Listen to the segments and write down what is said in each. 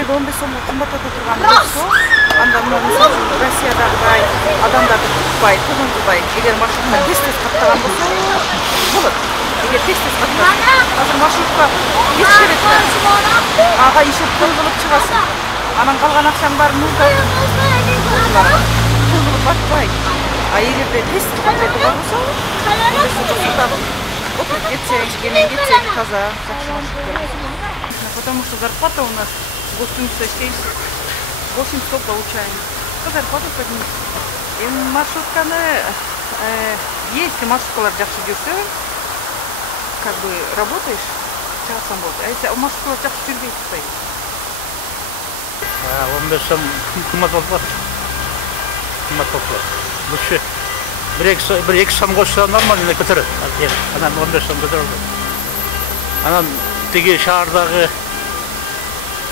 эгерде 15 сомго кымбаттата турган болсо, анда мына мисалы Россиядагыдай адамдарды кутпай, көңүл кылбай, эгер маршрутка тез-тез каттаган болсо, болот. Эгер тез-тез каттаса, азыр маршрутка эч керек да. Ага ишеп кылып чыгасың. Анан калган акчаң баарын музда кылып батпай. А эгерде тез каттай турган болсо, отуруп кетсең, кенен кетсең, таза, жакшы маршрут көрөсүң. Потому что зарплата у нас гостиница здесь 800 получаем. Зарплату поднять. И маршрутканы, если маршруткалар жакшы жүрсө, как бы работаешь, чыгасаң болот. А если маршруткалар жакшы жүрбөй турсай. 15 сом кымбат болуп калат. Кымбат болуп калат. Лучше bir iki сом кошсо нормально көтөрөт. Анан 15 сом көтөрөлөт. Анан тиги шаардагы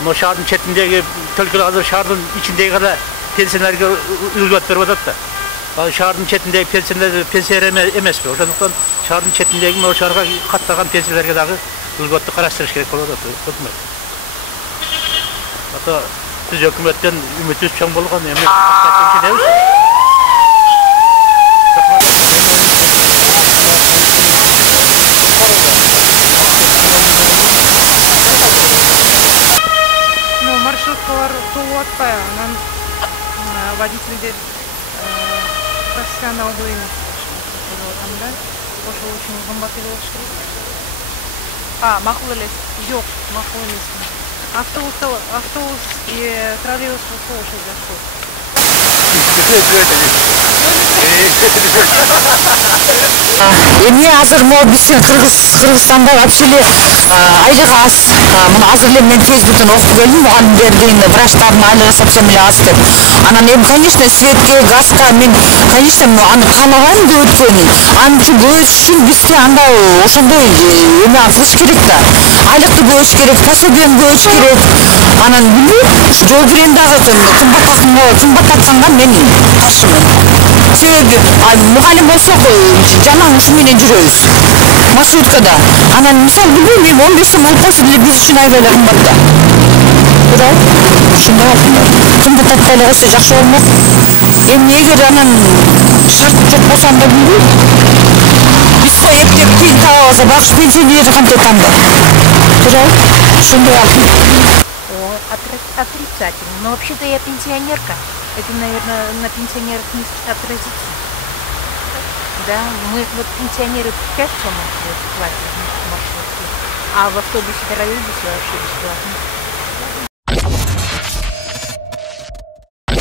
но шаардын четиндеги төлкө азыр шаардын ичиндеги гана пенсионерге үлгөт берип атат да. Ал шаардын четиндеги пенсионер эмеспи. Ошондуктан шаардын четиндеги но шаарга каттаган пенсионерге дагы үлгөттү караштырыш керек болуп атат өкмөт. Ата биз өкмөттөн үмүтүбүз чоң болгон эми каттатып Маршруткалар толуп атпай, анан водительдер профессионалдуу эмес деп атам да. Ошол үчүн кымбат эле болуш керек. Макул эле. Жок, макул эмес. Автобус, троллейбус болсо ошол жакшы. Эми азыр могу биздин Кыргызстанда вообще эле айлык аз. Муну азыр эле мен Фейсбуктан окуп келдим, мугалимдердин, врачтардын айлыгы совсем эле аз деп. Анан эми, конечно, светке, газга мен, конечно, аны каалаган деп өткөнүн. Анын үчүн көбөйүш үчүн бизге анда ошондой эме кылыш керек да. Айлыкты көбөйүш керек, пособияны көбөйүш керек. Анан билбейм, ушу жол кирен дагы кымбаттатканга мен каршымын. Себеби мугалим болсок жалаң ушу менен жүрөбүз. Маршруткада. Анан мисалы билбейм, эми 15 сом болуп койсо деле биз үчүн аябай эле кымбат да. Туурабы? Ушундай кымбаттатпай эле койсо жакшы болмок. Эми эгер анан шарт жок болсо анда билбейм. Биз го эптеп тыйын таап алса багыш пенсионерди камтыйт анда. Туурабы? Ушундай отрицательно. Но вообще-то я пенсионерка. Это, наверное, на пенсионерах не отразится. Да, мы вот пенсионеры 5 сомов платят в маршрутке, а в автобусе, троллейбусе вообще бесплатно.